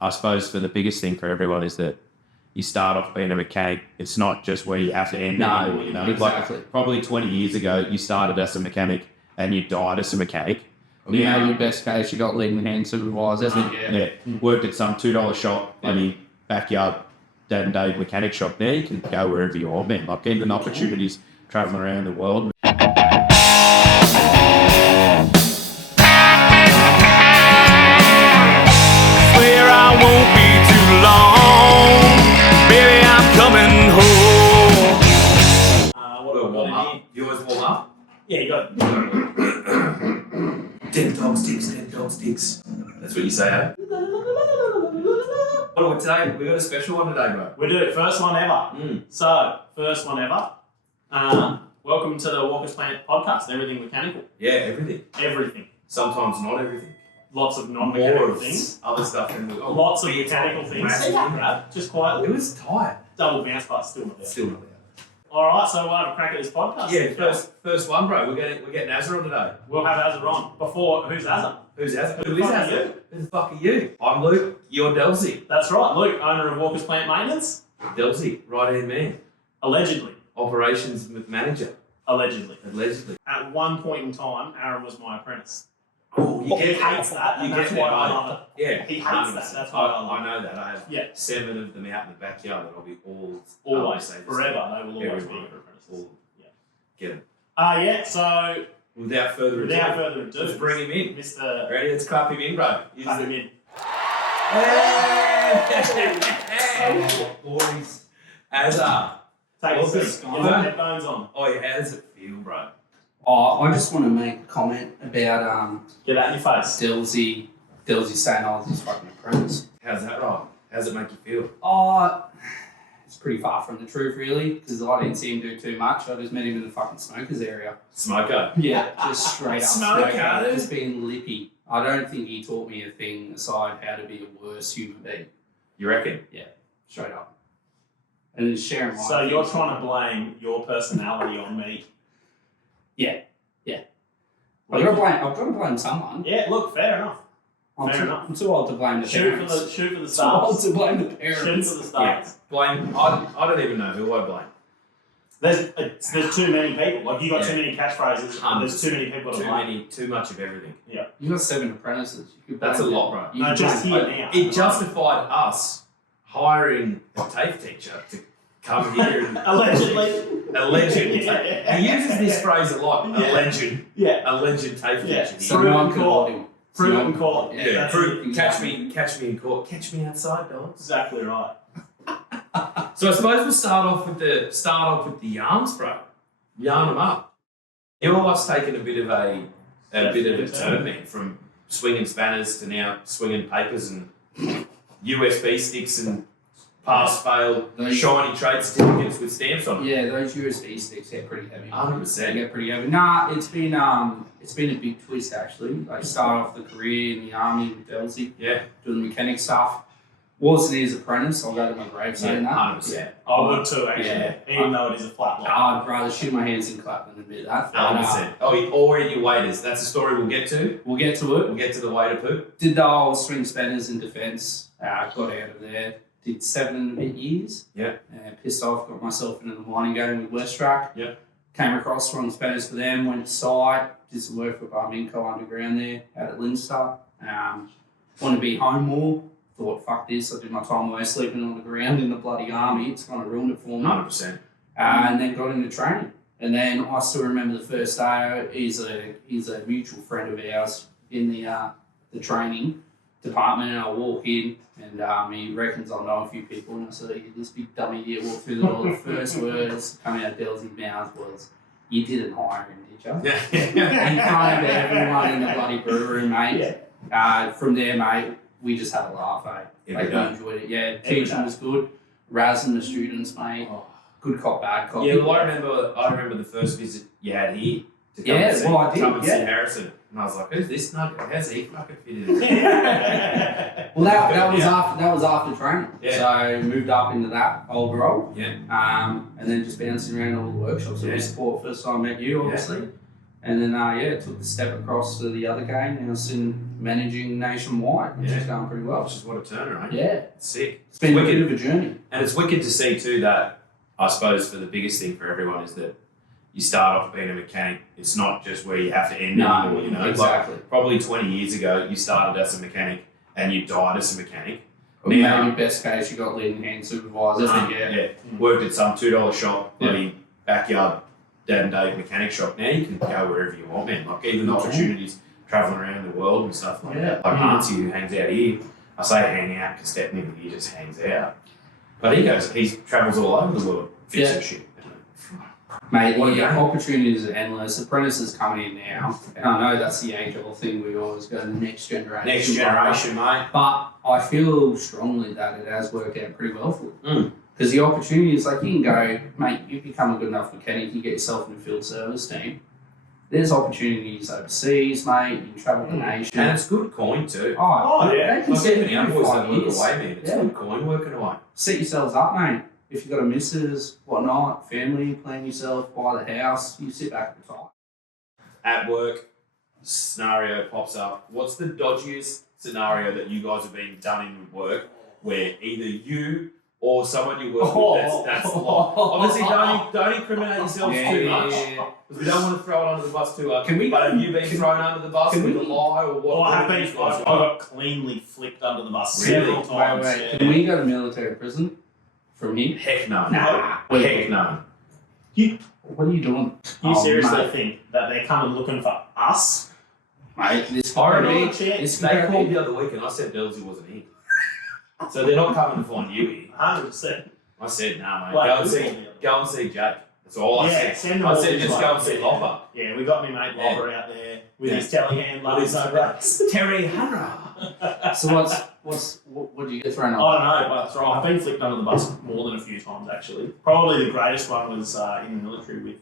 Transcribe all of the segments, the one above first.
I suppose for the biggest thing for everyone is that you start off being a mechanic. It's not just where you have to end. No, You know, exactly. Like probably 20 years ago, you started as a mechanic and you died as a mechanic. You know, your best case, you got leading hand supervisors. Yeah, worked at some $2 shop in your backyard day-to-day mechanic shop. Now you can go wherever you want, man. Like even opportunities traveling around the world. Swear I won't be too long. Baby, I'm coming home. What do I warm up? You always warm up? Yeah, you got Dead dog sticks, dead dog sticks. That's what you say, eh? What do we today? We got a special one today, bro. We do, first one ever. Mm. So, first one ever. Welcome to the Walker's Plant podcast, everything mechanical. Yeah, everything. Everything. Sometimes not everything. Lots of More non-mechanical of things. other stuff than we. Lots of mechanical things. Massive. Brad, just quietly. It was tight. Double bounce, but still not there. Still not there. Alright, so we'll have a crack at this podcast. Yeah, first one, bro. We're getting Azza on today. We'll have Azza on. Before, who's Azza? Who's Azza? Who Who is the fuck are Azza? Who the fuck are you? I'm Luke. You're Delzy. That's right, Luke, owner of Walker's Plant Maintenance. Delzy, right hand man. Allegedly. Operations manager. Allegedly. Allegedly. At one point in time, Aaron was my apprentice. Oh, He hates that, and that's why I love it. Yeah, He hates 100%. that, that's why I love I know that. I have Yeah. 7 of them out in the backyard that I'll be Always, say this. forever, they will always be Everyone. your apprentices. All Yeah. get him. Yeah, so Without further ado, without further ado, let's bring him in. Mr. Ready? Let's clap him in, bro. He's Clap the- him in. Hey! Boys. Azza. Take a Welcome. seat. Get the headphones on. Oh, yeah, how does it feel, bro? Oh, I just want to make a comment about Get that in your face. Delzy saying I was his fucking apprentice. How's that, right? How's it make you feel? Oh, it's pretty far from the truth, really, because I didn't see him do too much. I just met him in the fucking smokers area. Smoker. Yeah, just straight up Smoker. just being lippy. I don't think he taught me a thing aside how to be a worse human being. You reckon? Straight up. And then sharing my So you're things. trying to blame your personality on me. I've got to blame someone. Yeah, look, fair enough. Fair enough. I'm too old to blame the Shoot parents. for the Too old stars. to blame the Shoot parents. for the stars. Blame. I don't even know who I blame. There's too many people. Like you got Yeah. too many catchphrases. And there's too many people to blame. Too much of everything. You got 7 apprentices. You could That's a blame lot, them. bro. You No, could just blame- here now. It justified us hiring a TAFE teacher to come here and Allegedly. He uses this phrase a lot. Yeah. Yeah. Alleged TAFE Yeah. teacher. So Prove no it one in could court. hold him. Prove So it in court. Yeah, Yeah, That's catch me in court. Catch me outside, dogs. exactly right. So I suppose we'll start off with the yarns, bro. Yarn them up. Your life's taken a bit of a turn, man, from swinging spanners to now swinging papers and USB sticks and pass-fail Those- shiny trade certificates with stamps on them. Yeah, those USB sticks get pretty heavy. 100%. They get pretty heavy. Nah, it's been a big twist actually. Like start off the career in the army with Delzy, Yeah, doing mechanic stuff. Wasn't his apprentice. I'll go to my grave saying that. 100%. I would too, actually. Yeah. Even though it is a flat line. I'd rather shoot my hands in clap than admit that. But, 100%. Or your waiters. That's a story we'll get to. we'll get to it. We'll get to the waiter poop. Did the old swing spanners in defence. Got out of there. Did 7 and a bit years. Yeah. Pissed off. Got myself into the mining game with Westrack. Yeah. Came across swing spanners for them. Went to site. Did some work for Barminco underground there out at Linster. Want to be home more. Thought, fuck this. I did my time away sleeping on the ground in the bloody army. It's kind of ruined it for me. 100%. And then got into training. And then I still remember the first day. He's a mutual friend of ours in the training department, and I walk in, and he reckons I know a few people, and I said, this big dummy idiot walked through the door. The first words coming out of Delzy's mouth was, "You didn't hire him, did you?" Yeah. In front of everyone in the bloody brewery, mate. From there, mate, we just had a laugh, eh? Every Like, day. we enjoyed it. Yeah, teaching was good. Razzing the students, mate. Oh. Good cop, bad cop. Yeah, well, I remember the first visit you had here to come Yeah, and see, well, I did, come and see yeah. Harrison. And I was like, who's this nugget? How's he fucking fitted in? Well, that was after training. Yeah. So moved up into that old role. Yeah. And then just bouncing around all the workshops. So Yeah. we support first time I met you, obviously. And then took the step across to the other game. Now it's in managing nationwide, which is going pretty well. Which is what a turnaround. Yeah, It's sick. it's been a wicked. bit of a journey. And it's wicked to see too that I suppose for the biggest thing for everyone is that you start off being a mechanic. It's not just where you have to end anymore, you know. exactly. Like probably 20 years ago, you started as a mechanic and you died as a mechanic. Maybe Now, best case, you got leading hand supervisor. yeah, worked at some $2 shop, bloody backyard Dad and Dave mechanic shop. Now you can go wherever you want, man. Like even the opportunities traveling around the world and stuff like that. Like Nancy, who hangs out here, I say hang out because technically he just hangs out. But he travels all over the world fixing shit. Mate, What a the game. opportunities are endless. Apprentices coming in now. And I know that's the age-old thing. We always go to the next generation. Next generation, mate. But I feel strongly that it has worked out pretty well for them. Mm. Because the opportunity is like, you can go, mate, you become a good enough mechanic, you get yourself in a field service team. There's opportunities overseas, mate. You can travel the nation. And it's good coin too. Oh, yeah. They can Like set even you our boys 5 that work years. away, man. It's Yeah. good coin working away. Set yourselves up, mate. If you've got a missus, whatnot, family, plan yourself, buy the house, you sit back and retire. At work, scenario pops up. What's the dodgiest scenario that you guys have been done in work where either you or someone you work with that's the lie? Obviously, don't incriminate yourselves too much. Because we don't want to throw it under the bus too hard. Can we- But have you been thrown under the bus can with a we- lie or what? Well, I have what been. have you guys I done? got cleanly flicked under the bus Really? several times. Wait, yeah. can we go to military prison from here? Heck no. Nah. Heck no. What are you doing? You seriously mate. think that they're coming looking for us? Mate, this I could don't be. know. This They could called be. the other week and I said Delsey wasn't here. So they're not coming to find you here. 100%. I said, nah, mate. Like, Go and see Jake. That's all I yeah, said. send them I all said, these, just like, go and see yeah. Lopper. Yeah, we got me mate Yeah. Lopper out there with Yeah. his telehand loads With his- over us. Terry Hanra. So what do you get thrown I on? don't know, but that's right. I've been flicked under the bus more than a few times actually. Probably the greatest one was in the military with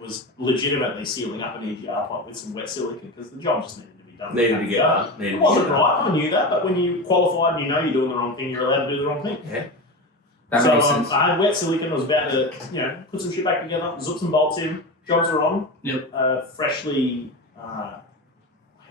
was legitimately sealing up an EGR pipe with some wet silicon because the job just needed to be done. Needed to get done. It wasn't right. I knew that, but when you qualified and you know you're doing the wrong thing, you're allowed to do the wrong thing. Yeah. That So makes sense. I had wet silicon. I was about to, put some shit back together, zip some bolts in. Jobs are on. Yep. Freshly. How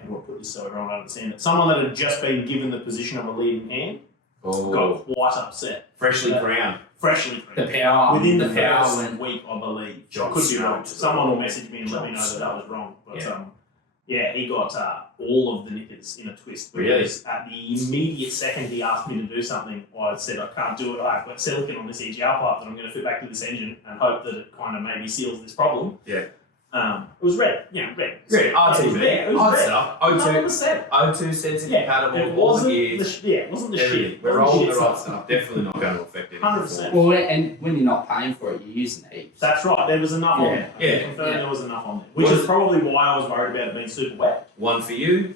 do I put this so everyone understands it? Someone that had just been given the position of a leading hand Oh, got quite upset. freshly Yeah. crowned. Freshly. The power. Within the power first went. week, I believe. John I could be Snow. wrong. Someone will message me and let me know that was wrong. But he got all of the knickers in a twist. Really? Because at the immediate second he asked me to do something, I said I can't do it. I've got silicon on this EGR pipe that I'm going to fit back to this engine and hope that it kind of maybe seals this problem. Yeah. It was red. Red. Red. It was RTV. red. It was red. O2. 100%. O2 sensor Yeah, compatible. it All the wasn't gears. it wasn't the Everything. shit. We're It wasn't rolling shit the right stuff. stuff. Definitely not going to affect it. 100%. Well, and when you're not paying for it, you're using heaps. That's right. There was enough on there. I Yeah. can confirm Yeah. there was enough on there, which What is is- probably why I was worried about it being super wet. One for you,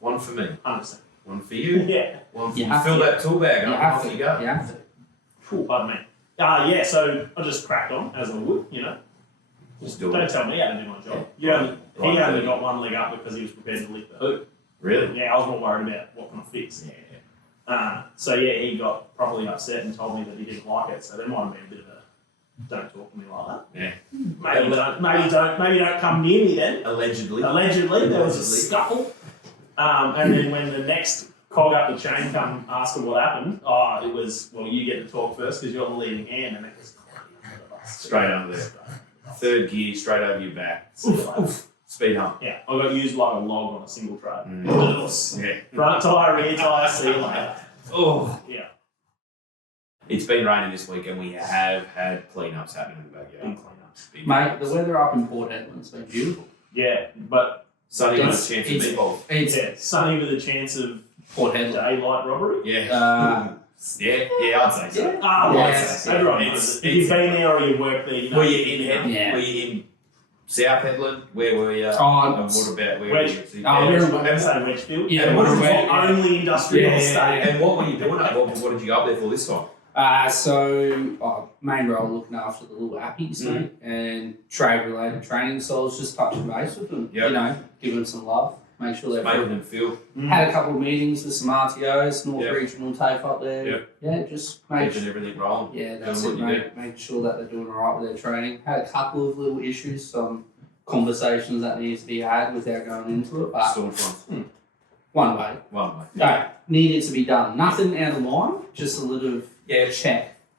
one for me. 100%. One for you, Yeah. one for You you. have Fill to. that tool bag You up and have off to. you go. You have to. Cool, pardon me. So I just cracked on as I would, Just do Don't it. tell me how to do my job. Yeah. He only got one leg up because he was prepared to lift the hoop. Really? Yeah, I was more worried about what can I fix. He got properly upset and told me that he didn't like it. So there might have been a bit of a don't talk to me like that. Yeah. Maybe don't come near me then. Allegedly. Allegedly, there was a Allegedly. scuffle. And then when the next cog up the chain come ask him what happened, it was, well, you get to talk first because you're the leading hand, and it was Straight under there. Third gear, straight over your back. Speed hump. Yeah, I got used like a log on a single trade. Yeah. Front tyre, rear tyre, see you later. Oh. Yeah. It's been raining this week and we have had cleanups happening in the backyard. Big cleanups. Big Mate, the cleanups. weather up in Port Hedland's been beautiful. Yeah, but Sunny with a It's- chance of it's- meatball. It's sunny with a chance of Port Hedland. daylight robbery. Yeah. Yeah, I'd say so. Yes. Everyone It's- knows it. If you've been there or you work there, you know. Were you in Headland? Yeah. Were you in South Headland? Where were you? Oh, And what about where Wedge- were you? Oh, we're in I'm going to say Wedgefield. Yeah, and what is we're the in- only industrial Yeah, yeah, estate? yeah. And what were you doing up? What did you go up there for this time? Main role looking after the little appies, mate, and trade related training. So I was just touching base with them, Yep. giving them some love, make sure they're Making them feel, Had a couple of meetings with some RTOs, North Yep. Regional TAFE up there. Yep. Yeah, just make keeping everything rolling. yeah, that's Doing it, what you mate. Make sure that they're doing all right with their training. Had a couple of little issues, some conversations that needs to be had without going into it. But Stormfront. one way. One way. No, needed to be done. Nothing out of line, just a little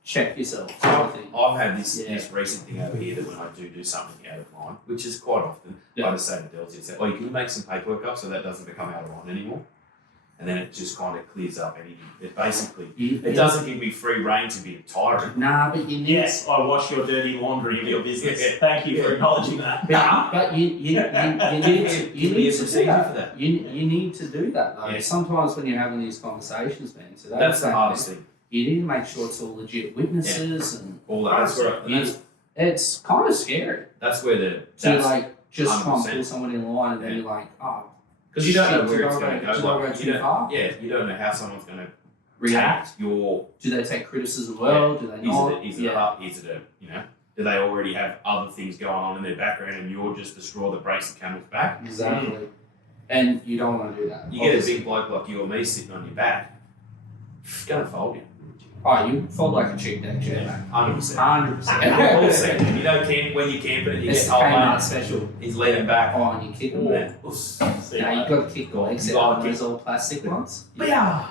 check yourself sort of thing. I've had this Yeah. this recent thing over here that when I do something out of line, which is quite often, Yeah. I just say to Delzy, it's like, oh, you can make some paperwork up so that doesn't become out of line anymore. And then it just kind of clears up anything. It basically, it doesn't give me free rein to be a tyrant. Nah, but you need. Yes, I wash your dirty laundry of your business. Thank you for acknowledging that. But you need to Give me a do procedure that. for that. You need to do that though. Yeah. Sometimes when you're having these conversations, man, so That's the hardest thing. You need to make sure it's all legit witnesses and All that. That's where, it's kind of scary. that's where the So like just try and 100%. pull someone in line and then Yeah. you're like, oh, because you don't know shit, where did it's I going to go- go. did I Like, go you too don't- far? Yeah, you don't know how someone's going to react. your. Do they take criticism well? Do they not? Is it a you know? Do they already have other things going on in their background and you're just the straw that breaks the camel's back? Exactly. And you don't want to do that. You get a big bloke like you or me sitting on your back, it's going to fold you. Oh, you fold like a chick deck chair, mate. 100%. 100%. All seen. You don't camp when you camping and you It's get the old Kmart mate, special. he's leaning back. Oh, and you kick them. Yeah. Now you got to kick the legs You out gotta of those old plastic ones. Yeah.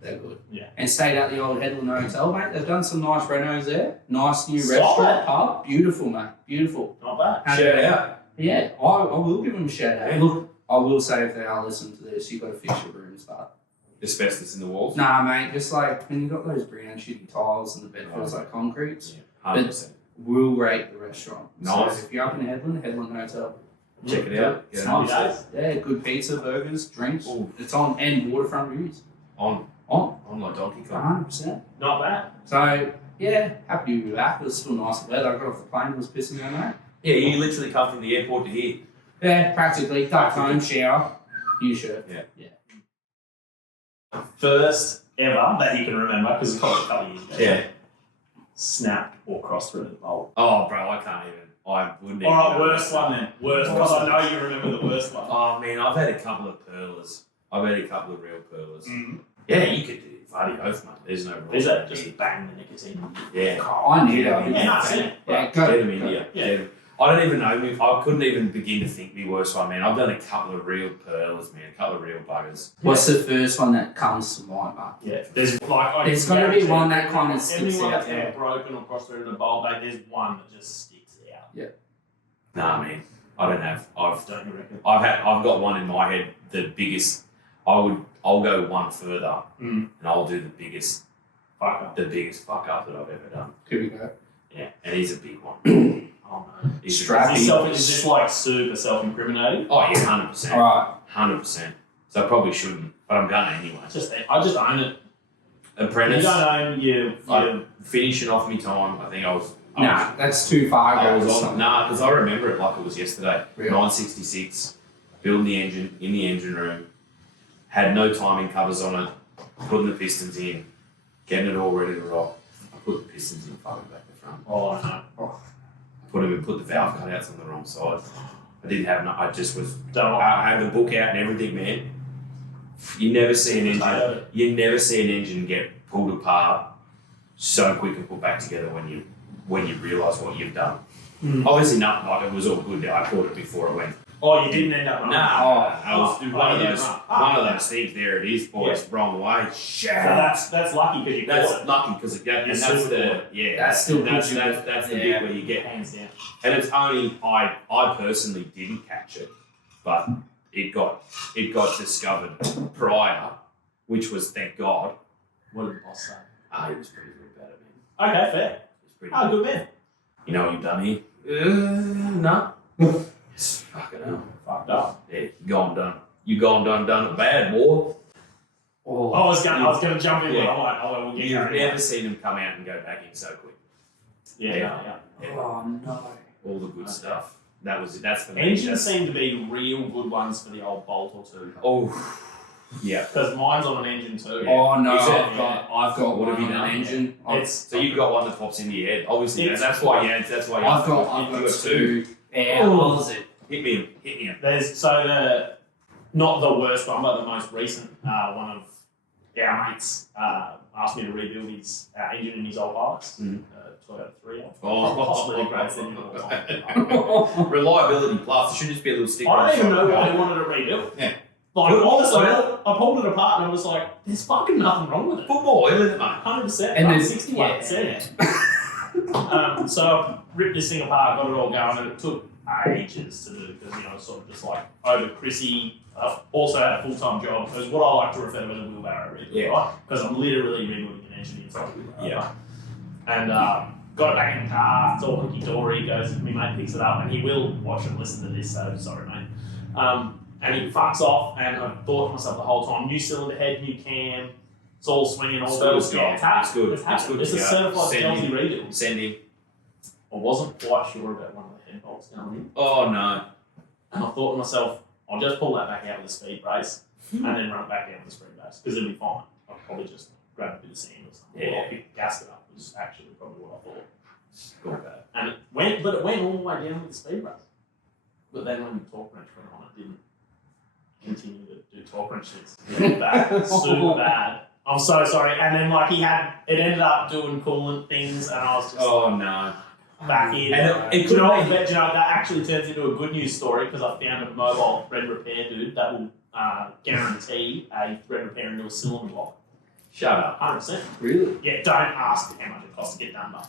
They're good. Yeah. And stayed at the old Headland Hotel, mate. They've done some nice renos there. Nice new Solid. restaurant, pub. Beautiful, mate. Beautiful. Not bad. And, Shout out. Yeah, I will give them a shout out. Yeah. Look, I will say if they are listening to this, you've got to fix your rooms, but Asbestos in the walls. nah, mate. Just like when you got those brown shitty tiles and the bed feels like concrete, Yeah. 100%. we'll rate the restaurant. Nice. So if you're up in Headland Hotel. Check it out. It's Yeah. nice. Yeah, good pizza, burgers, drinks. Ooh. It's on and waterfront views. On like Donkey Kong. 100%. Not bad. So yeah, happy to be back. It was still nice weather. I got off the plane, it was pissing down there. Yeah, you literally come from the airport to here. Yeah, practically. Duck home, shower, new shirt. Yeah. First ever that you can remember, because it's probably a couple of years ago. Yeah. Snapped or cross-threaded bolt. Oh, bro, I can't even. I wouldn't even. Alright, know. worst one then. Worst, because I know you remember the worst one. Oh, man, I've had a couple of pearlers. I've had a couple of real pearlers. Mm. Yeah, you could do it. Bloody oath, mate. There's no rules. Is that just bang the nicotine? Yeah. I need Yeah, it. Yeah, no, see. Yeah, Get go. them in here. Yeah. I don't even know. I couldn't even begin to think the worst one, man. I've done a couple of real pearlers, man. A couple of real buggers. What's the first one that comes to mind, mate? Yeah, there's like There's gotta be one that kind of sticks everyone out, that's yeah. ever broken or cross-threaded a bolt, there's one that just sticks out. Nah, man. I don't have. Don't you reckon? I've got one in my head. The biggest. I'll go one further, Mm. and I'll do the biggest Fucker. fuck up that I've ever done. Here we go. Yeah, and he's a big one. Oh no. He's a- Strap. Is this like super self-incriminating? Oh yeah, 100%. Alright. 100%. So I probably shouldn't, but I'm gonna anyway. I just own it. You Apprentice. don't own your Finishing off my time. I think I was. Nah, that's too far. I ago. was on. Nah, because I remember it like it was yesterday. Really? 966. Building the engine in the engine room. Had no timing covers on it. Putting the pistons in. Getting it all ready to rock. I put the pistons in fucking back the front. Oh, I know. Put the valve cutouts on the wrong side. I didn't have. I just was. Don't I had the book out and everything, man. You never see an engine. Potato. You never see an engine get pulled apart so quick and put back together when you realise what you've done. Mm. Obviously, nothing like it was all good. I caught it before it went. Oh, you didn't end up running. I was oh, one of you those. didn't One of run. those things. There it is, boys. Wrong way. So that's lucky because you caught That's it. lucky because and You're that's super the yeah. That's still that's good. that's the Yeah. bit where you get. Hands down. And it's only I personally didn't catch it, but it got discovered prior, which was thank God. What did the boss say? He was pretty good about it, man. Okay, fair. He was pretty Oh, good. good man. You know what you've done here? No. It's fucking hell. Fucked up. Yeah, you gone done it bad, boy. Oh, I was gonna jump in, but Yeah. I'm like, oh, we'll get You've carried never away. seen them come out and go back in so quick. Yeah, yeah. oh no. All the good stuff. That's the Engines seem to be real good ones for the old bolt or two. Oh, yeah. Because mine's on an engine too. Oh no, Is it? I've got What have you one on done? an engine. It's So you've got one that pops into your head. Obviously, It's- that's why. Yeah, that's why. I've you got two. two. Yeah, what was it? Hit me. Hit me. there's not the worst one, but the most recent one of our mates asked me to rebuild his engine in his old Hilux, Toyota 3. Possibly the greatest engine of all time. Reliability plus. There should just be a little sticker. I on don't even the know side. why they wanted to rebuild. Like, Put honestly, oil? I pulled it apart and I was like, there's fucking nothing wrong with it. Put more oil in it, mate. 100%, And like then- 61%. So I ripped this thing apart, got it all going, and it took ages to do because, you know, sort of just like over Chrissy. Also had a full-time job. It was what I like to refer to as a wheelbarrow rebuild, Yeah. right? Because I'm literally rebuilding an engine inside a wheelbarrow. Yeah. And got it back in the car, it's all hunky-dory, he goes, me mate picks it up, and he will watch and listen to this, so sorry mate. And he fucks off, and I thought to myself the whole time, new cylinder head, new cam, it's all swinging, all good. It's good. It's It's good. It's, It's good it's to a go. certified Send Chelsea him. rebuild. Send him. I wasn't quite sure about one of the head bolts going in. Oh no. And I thought to myself, I'll just pull that back out with a speed brace and then run it back out with a speed brace because it'll be fine. I'll probably just grab a bit of sand or something. Yeah. Or I'll pick the gasket up was actually probably what I thought. Go back. And it went all the way down with the speed brace. But then when the torque wrench went on, it didn't continue to do torque wrench shits. Super bad. Super bad. I'm so sorry. And then like it ended up doing coolant things and I was just Oh no. back in. And it Do could you know, have what, you know, that actually turns into a good news story because I found a mobile thread repair dude that will guarantee a thread repair into a cylinder block. Shut up. 100%. Really? Yeah, don't ask how much it costs to get done, but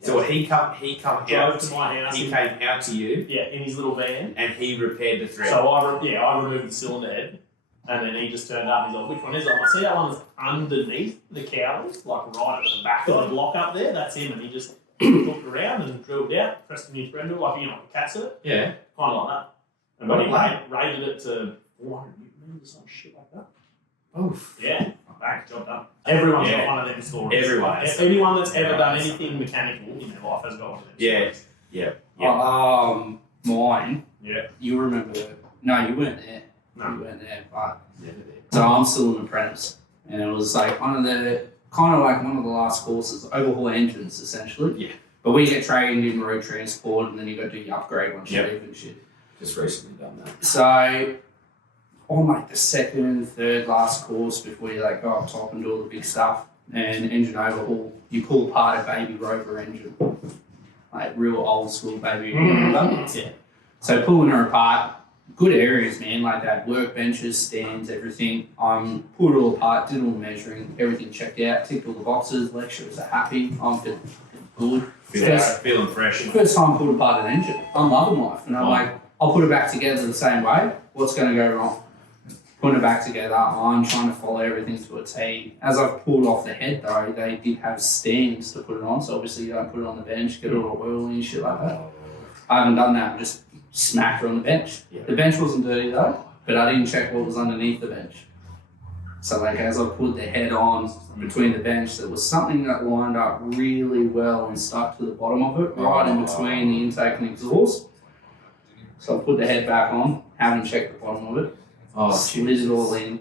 So he come drove out. to my house. He came out to you Yeah, in his little van. and he repaired the thread. So I removed the cylinder head, and then he just turned up. He's like, "Which one is it?" I'm like, "See that one that's underneath the cowls, like right at the back of the block up there? That's him." And he just looked around and drilled out, pressed the new thread into it, like a cat set, yeah. kind of like that. And What when a he rated it to 400 newton or some shit like that. Oof. Yeah, bang, job done. Everyone's Yeah. got one of them stories. Everyone has. Anyone that's ever done Everyone has. anything mechanical in their life has got one of them. Yeah. stories. Yeah. Mine. Yeah. You remember? No, you weren't there. No. You weren't there, but Never there. so I'm still an apprentice, and it was like one of the last courses, overhaul engines essentially. Yeah. But we get trained in road transport, and then you got to do your upgrade once you Yep. leave and shit. Just recently done that. So, on like the second and third last course before you like go up top and do all the big stuff and engine overhaul, you pull apart a baby Rover engine, like real old school baby Rover. Yeah. So pulling her apart, good areas, man, like that workbenches, stands, everything. Pulled it all apart, did all the measuring, everything checked out, ticked all the boxes. Lecturers are happy. I'm feeling good. Feeling fresh. First time I pulled apart an engine. I'm loving life, and I'm like, I'll put it back together the same way. What's going to go wrong? Putting it back together, I'm trying to follow everything to a T. As I've pulled off the head though, they did have stands to put it on, so obviously you don't put it on the bench, get it all oily and shit like that. I haven't done that, I just smacked it on the bench. Yeah. The bench wasn't dirty though, but I didn't check what was underneath the bench. So like as I put the head on between the bench, there was something that lined up really well and stuck to the bottom of it, right in between the intake and exhaust. So I put the head back on, haven't checked the bottom of it. Slid it all in.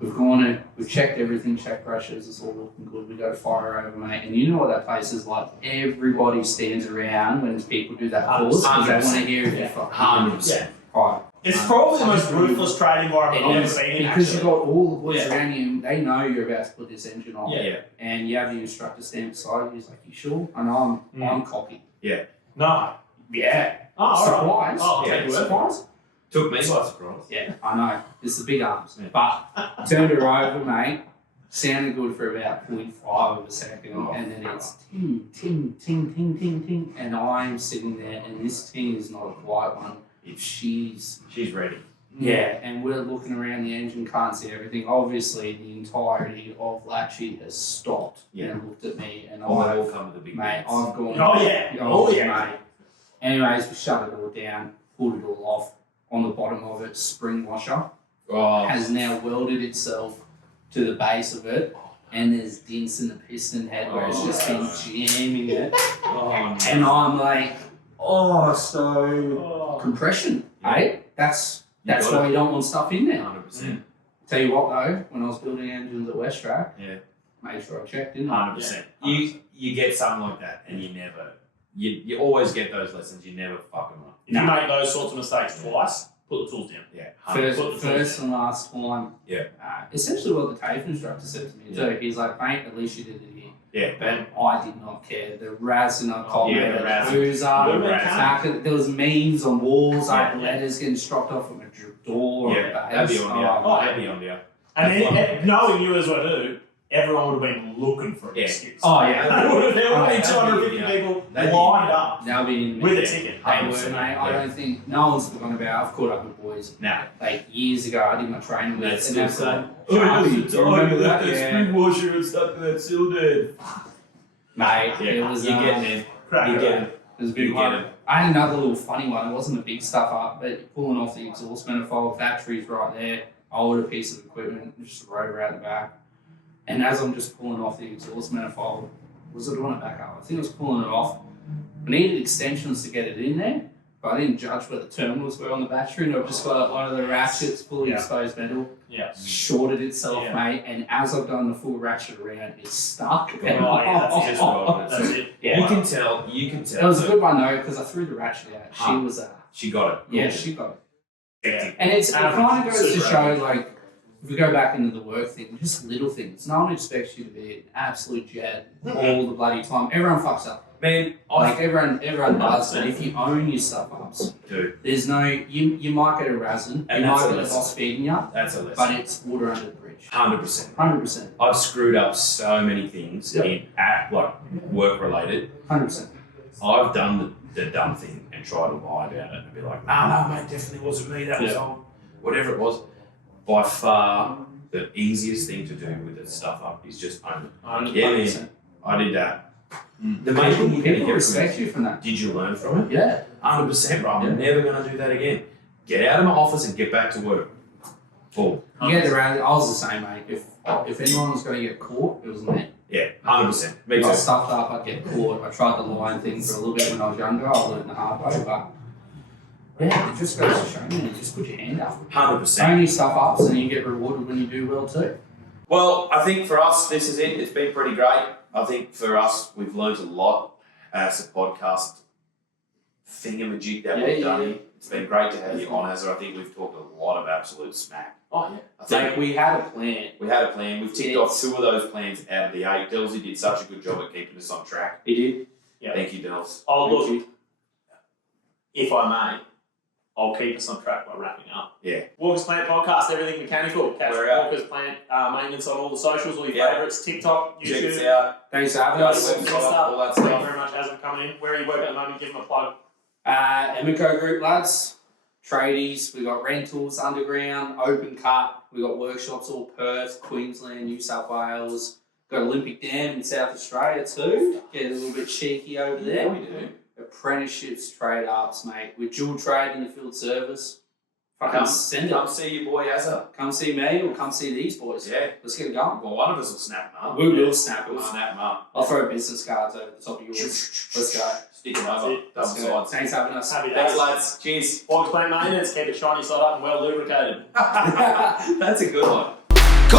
We've checked everything, checked pressures, it's all looking good. We go fire over, mate. And you know what that place is like. Everybody stands around when people do that course because they want to hear if you fucking 100%. Right. It's probably the most ruthless trade environment I've ever seen. Because you've Actually. got all the boys Yeah. around you and they know you're about to put this engine on. Yeah. Yeah. And you have the instructor stand beside you, he's like, you sure? And I'm cocky. No. Yeah. Oh, all right. Surprise. Oh, Yeah, take your word. Surprise. Took me by surprise. Yeah, I know. It's the big arms. Yeah. But turned her over, mate. Sounded good for about 0.5 of a second. And then it's ting, ting, ting, ting, ting, ting. And I'm sitting there, and this ting is not a quiet one. She's ready. yeah, and we're looking around the engine, can't see everything. Obviously, the entirety of Latchy has stopped and looked at me, and They all I've, come with the big mate, bits. I've gone. Oh, yeah. Oh, yeah. mate. Anyways, we shut it all down, pulled it all off. On the bottom of it, spring washer Oh, has now welded itself to the base of it, and there's dents in the piston head where it's just been jamming it. no. And I'm like, so compression, eh? That's got why you don't want stuff in there. 100%. Tell you what though, when I was building engines at West Track, Yeah. made sure I checked, didn't I? 100%. You get something like that and you always get those lessons, you never fuck them up. If you make those sorts of mistakes twice, put the tools down. Yeah. First and last time. Yeah. Essentially what the TAFE instructor said to me too. He's like, mate, at least you did it here. Yeah. But I did not care. The Raz in our comment, the the Raz. there was memes on walls, I had letters getting stropped off at my door or Yeah, a base. that'd be on you. Oh, Oh, that'd be on you. And knowing you as I do, everyone would have been looking for an Yeah. excuse. Oh, yeah. There would have been that'd 250 be- people that'd be- lined up Now being with a they ticket. were, 100%, mate. I yeah. don't think no one's forgotten about. I've caught up with boys Nah. like years ago. I did my training with, That's and still that's saying, Sharpie, do you remember that? Yeah. washer and stuck to that cylinder. Mate, Yeah, it was you get them. Crack You it get up. them. It was a big You one. get 'em. I had another little funny one. It wasn't a big stuff up, but pulling off the exhaust manifold, batteries right there, older piece of equipment, just a rover out the back. And as I'm just pulling off the exhaust manifold, was it on a back up? I think I was pulling it off. I needed extensions to get it in there, but I didn't judge where the terminals were on the battery, and I've just got one of the ratchets, fully Yeah. exposed metal, Yeah. shorted itself, Yeah. mate, and as I've done the full ratchet around, it's stuck. Oh, yeah, that's Just right. That's it. Yeah. You can tell. It was a good one though, because I threw the ratchet out. She was She got it. yeah, she got it. Yeah. And it kind of goes to Super show, average. like, if we go back into the work thing, just little things. No one expects you to be an absolute jet all the bloody time. Everyone fucks up. Man, Like everyone does. But if you own your stuff ups, Dude, there's no you might get a razzin, And you that's might a get a lesson. boss feeding you, that's a lesson. but it's water under the bridge. 100%. 100%. I've screwed up so many things Yep. in like work related. 100%. I've done the dumb thing and tried to lie about it and be like, no, mate, definitely wasn't me. That was Yeah. on whatever it was. By far, the easiest thing to do with the stuff up is just own it. Yeah, man, I did that. The main thing you're going to People get respect from you from that. it, did you learn from it? Yeah. 100%, bro. I'm never going to do that again. Get out of my office and get back to work. Full. You get around. I was the same, mate. If anyone was going to get caught, it was me. Yeah, 100%. Me If I too. stuffed up, I'd get caught. I tried the line thing for a little bit when I was younger. I learned the hard way, but yeah, it just goes to show you, man, just put your hand up. 100%. Own your stuff ups and you get rewarded when you do well too. Well, I think for us, this is it. It's been pretty great. I think for us, we've learned a lot as a podcast thingamajig that we've done. Yeah. It's been great to have you on, Azza. I think we've talked a lot of absolute smack. Oh yeah. I think Like we had a plan. we had a plan. We've ticked off 2 of those plans out of the 8. Delsy did such a good job at keeping us on track. He did. Yeah. Thank you, Dels. Oh, Thank look, you. if I may, I'll keep us on track by wrapping up. Yeah. Walker's Plant Podcast, everything mechanical. Catch We're out. Walker's Plant maintenance on all the socials, all your Yeah. favourites, TikTok, Check us YouTube. out. Thanks for having Guys, us. good Website, stuff. all that Thank you stuff. very much, Azza, for coming in. Where are you working at the moment? Give them a plug. Emeco Group lads, tradies, we got rentals, underground, open cut, we got workshops all Perth, Queensland, New South Wales, got Olympic Dam in South Australia too. Get a little bit cheeky over there. Yeah, we do. Apprenticeships, trade ups, mate. With dual trade in the field service. Fucking Come, send come it. see your boy Azza. Come see me or come see these boys. Yeah. Let's get it going. Well, one of us will snap him up. We will snap them We'll up. snap him up. I'll throw business cards over the top of yours. Let's go. Stick him That's over. it. Double Let's go. sides. Thanks for having us. Happy Thanks, days. lads. Cheers. Walker's Plant Maintenance, keep it shiny side up and well lubricated. That's a good one. Go